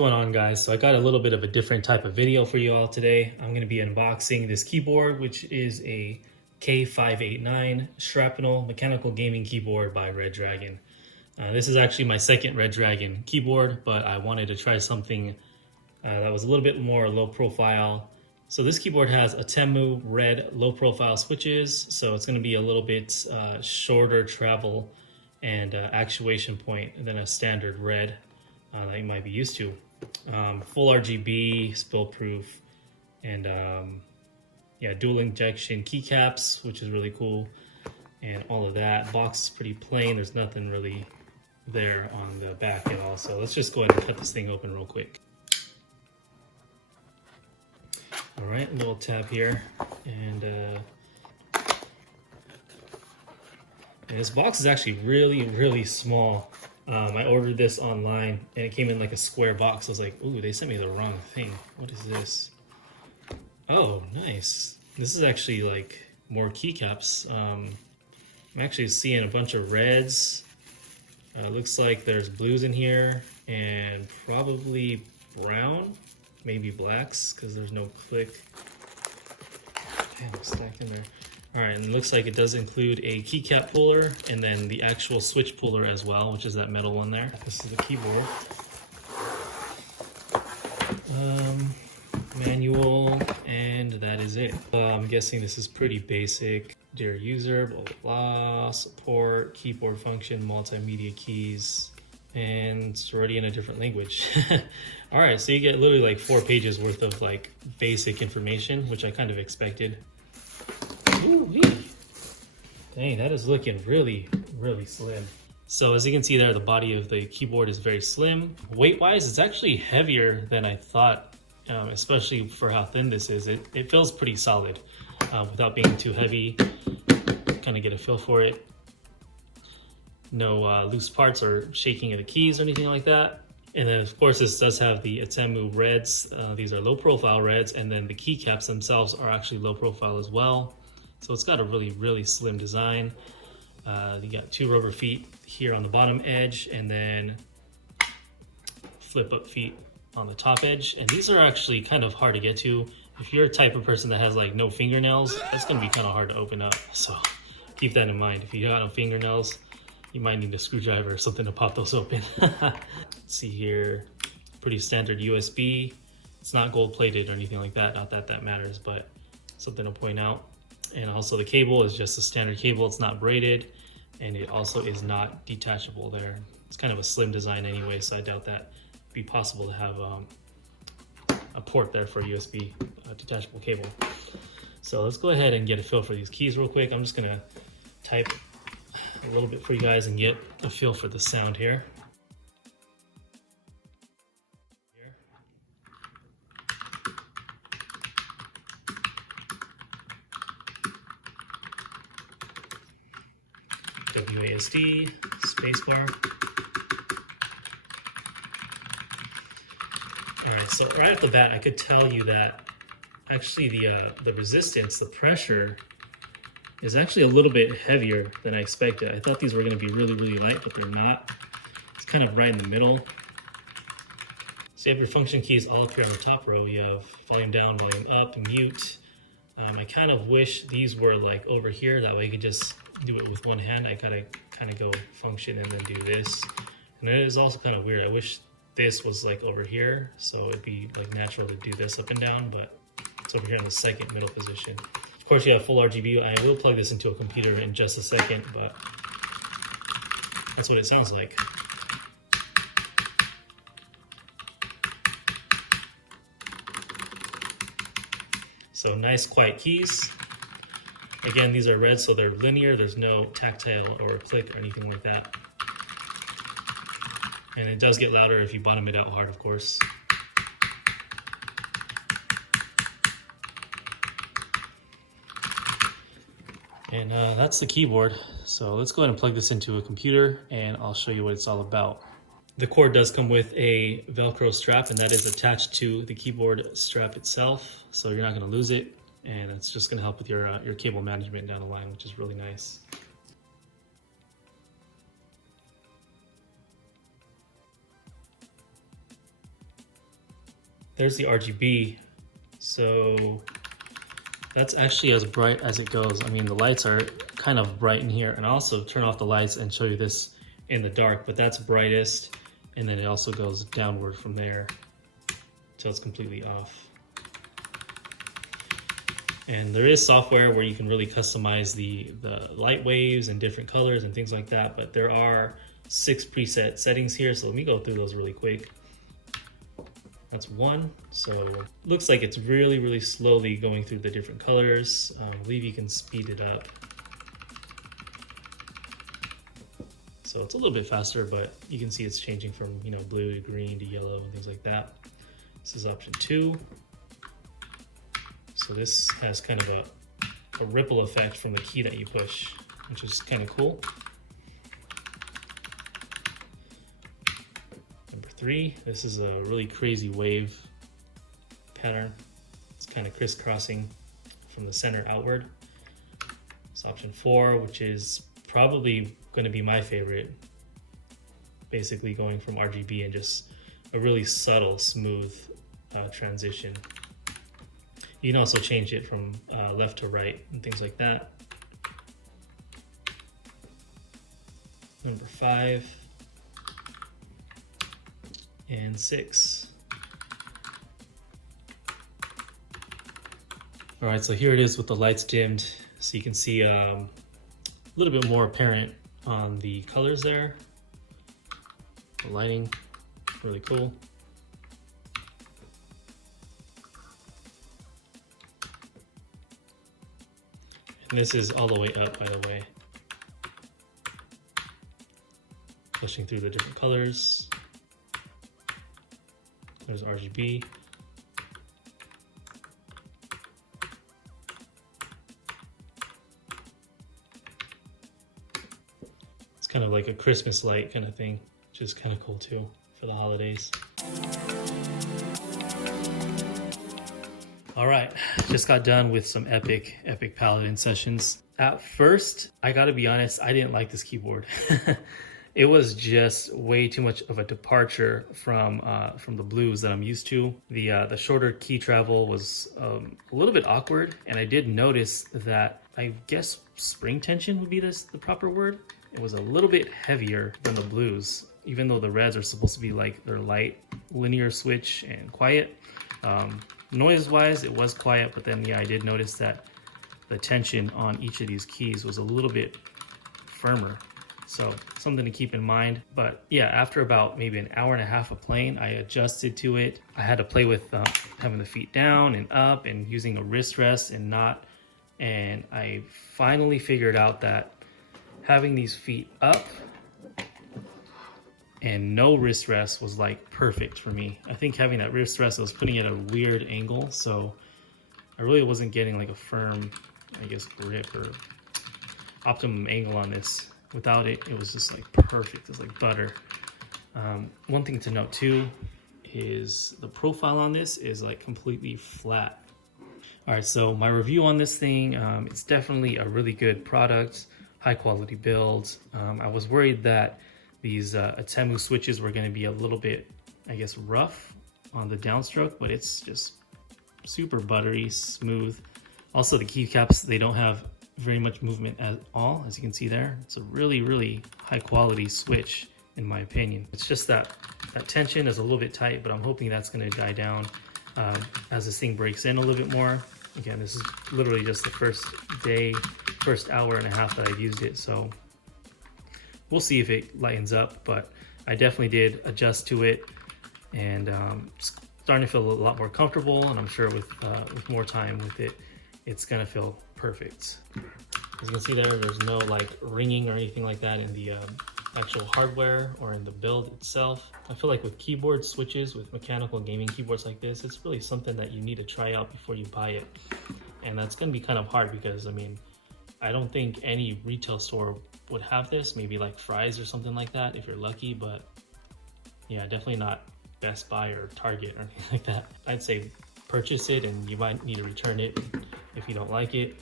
going on, guys? So I got a little bit of a different type of video for you all today. I'm going to be unboxing this keyboard, which is a K589 Shrapnel mechanical gaming keyboard by Redragon. This is actually my second Redragon keyboard, but I wanted to try something that was a little bit more low profile. So this keyboard has Outemu red low profile switches, so it's going to be a little bit shorter travel and actuation point than a standard red that you might be used to. Full RGB, spill proof, and yeah, dual injection keycaps, which is really cool, and all of that. Box is pretty plain. There's nothing really there on the back at all. So let's just go ahead and cut this thing open real quick. All right, a little tab here, and this box is actually really small. I ordered this online and it came in like a square box. I was like, ooh, they sent me the wrong thing. What is this? Oh, nice. This is actually like more keycaps. I'm actually seeing a bunch of reds. Looks like there's blues in here and probably brown, maybe blacks, because there's no click. Damn, it's stacked in there. All right, and it looks like it does include a keycap puller and then the actual switch puller as well, which is that metal one there. This is the keyboard. Manual, and that is it. I'm guessing this is pretty basic. Dear user, blah, blah, blah, support, keyboard function, multimedia keys, and it's already in a different language. All right, so you get literally like 4 pages worth of like basic information, which I kind of expected. Ooh-wee. Dang, that is looking really slim. So as you can see there, the body of the keyboard is very slim. Weight-wise, it's actually heavier than I thought, especially for how thin this is. It feels pretty solid without being too heavy. Kind of get a feel for it. No loose parts or shaking of the keys or anything like that. And then of course this does have the Outemu reds. These are low profile reds, and then the keycaps themselves are actually low profile as well. So it's got a really slim design. You got 2 rubber feet here on the bottom edge, and then flip up feet on the top edge. And these are actually kind of hard to get to. If you're a type of person that has like no fingernails, that's gonna be kind of hard to open up. So keep that in mind. If you got no fingernails, you might need a screwdriver or something to pop those open. Let's see here, pretty standard USB. It's not gold plated or anything like that. Not that that matters, but something to point out. And also the cable is just a standard cable. It's not braided, and it also is not detachable there. It's kind of a slim design anyway, so I doubt that it'd be possible to have a port there for a USB detachable cable. So let's go ahead and get a feel for these keys real quick. I'm just gonna type a little bit for you guys and get a feel for the sound here. WASD, spacebar. All right, so right off the bat, I could tell you that actually the resistance, the pressure, is actually a little bit heavier than I expected. I thought these were going to be really light, but they're not. It's kind of right in the middle. So you have your function keys all up here on the top row. You have volume down, volume up, mute. I kind of wish these were like over here. That way you could just do it with one hand. I gotta kind of go function and then do this. And it is also kind of weird. I wish this was like over here, so it'd be like natural to do this up and down, but it's over here in the second middle position. Of course, you have full RGB, and I will plug this into a computer in just a second, but that's what it sounds like. So nice quiet keys. Again, these are red, so they're linear. There's no tactile or click or anything like that. And it does get louder if you bottom it out hard, of course. And that's the keyboard. So let's go ahead and plug this into a computer and I'll show you what it's all about. The cord does come with a Velcro strap, and that is attached to the keyboard strap itself. So you're not gonna lose it. And it's just gonna help with your cable management down the line, which is really nice. there's the RGB. So that's actually as bright as it goes. I mean, the lights are kind of bright in here, and I'll also turn off the lights and show you this in the dark, but that's brightest. And then it also goes downward from there until it's completely off. And there is software where you can really customize the light waves and different colors and things like that, but there are 6 preset settings here, so let me go through those really quick. That's 1, so looks like it's really slowly going through the different colors. I believe you can speed it up. So it's a little bit faster, but you can see it's changing from, you know, blue to green to yellow and things like that. This is option 2. So this has kind of a ripple effect from the key that you push, which is kind of cool. Number 3, this is a really crazy wave pattern. It's kind of crisscrossing from the center outward. It's option 4, which is probably going to be my favorite. Basically going from RGB and just a really subtle, smooth transition. You can also change it from left to right and things like that. Number 5 and 6. All right, so here it is with the lights dimmed. So you can see a little bit more apparent on the colors there. The lighting, really cool. And this is all the way up, by the way. Pushing through the different colors. There's RGB. It's kind of like a Christmas light kind of thing, which is kind of cool too for the holidays. All right, just got done with some epic Paladin sessions. At first, I gotta be honest, I didn't like this keyboard. It was just way too much of a departure from the blues that I'm used to. The shorter key travel was a little bit awkward, and I did notice that, I guess spring tension would be the proper word. It was a little bit heavier than the blues, even though the reds are supposed to be like they're light, linear switch and quiet. Noise-wise, it was quiet, but then yeah, I did notice that the tension on each of these keys was a little bit firmer. So something to keep in mind. But yeah, after about maybe an hour and a half of playing, I adjusted to it. I had to play with having the feet down and up and using a wrist rest and not. And I finally figured out that having these feet up and no wrist rest was like perfect for me. I think having that wrist rest, I was putting it at a weird angle, so I really wasn't getting like a firm, I guess, grip or optimum angle on this. Without it, it was just like perfect. It was like butter. One thing to note too is the profile on this is like completely flat. All right, so my review on this thing, it's definitely a really good product, high quality build. I was worried that these Outemu switches were going to be a little bit, I guess, rough on the downstroke, but it's just super buttery, smooth. Also, the keycaps, they don't have very much movement at all, as you can see there. It's a really high quality switch, in my opinion. It's just that tension is a little bit tight, but I'm hoping that's going to die down as this thing breaks in a little bit more. Again, this is literally just the first hour and a half that I've used it, so we'll see if it lightens up, but I definitely did adjust to it, and starting to feel a lot more comfortable, and I'm sure with more time with it, it's gonna feel perfect. As you can see there's no like ringing or anything like that in the actual hardware or in the build itself. I feel like with keyboard switches, with mechanical gaming keyboards like this, it's really something that you need to try out before you buy it. And that's gonna be kind of hard because, I mean, I don't think any retail store would have this, maybe like Fry's or something like that if you're lucky, but yeah, definitely not Best Buy or Target or anything like that. I'd say purchase it, and you might need to return it if you don't like it.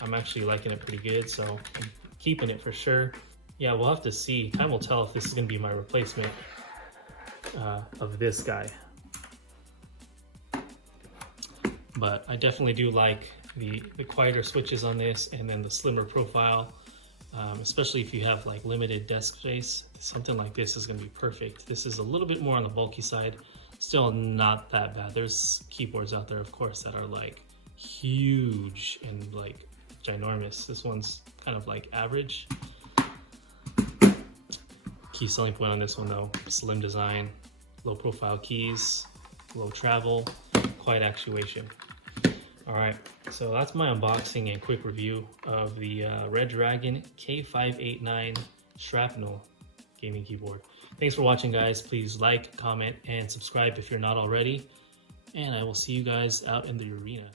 I'm actually liking it pretty good, so I'm keeping it for sure. Yeah, we'll have to see. Time will tell if this is gonna be my replacement of this guy. but I definitely do like the quieter switches on this, and then the slimmer profile. Especially if you have like limited desk space, something like this is going to be perfect. This is a little bit more on the bulky side, still not that bad. There's keyboards out there, of course, that are like huge and like ginormous. This one's kind of like average. Key selling point on this one though, slim design, low profile keys, low travel, quiet actuation. All right, so that's my unboxing and quick review of the Redragon K589 Shrapnel gaming keyboard. Thanks for watching, guys. Please like, comment, and subscribe if you're not already. And I will see you guys out in the arena.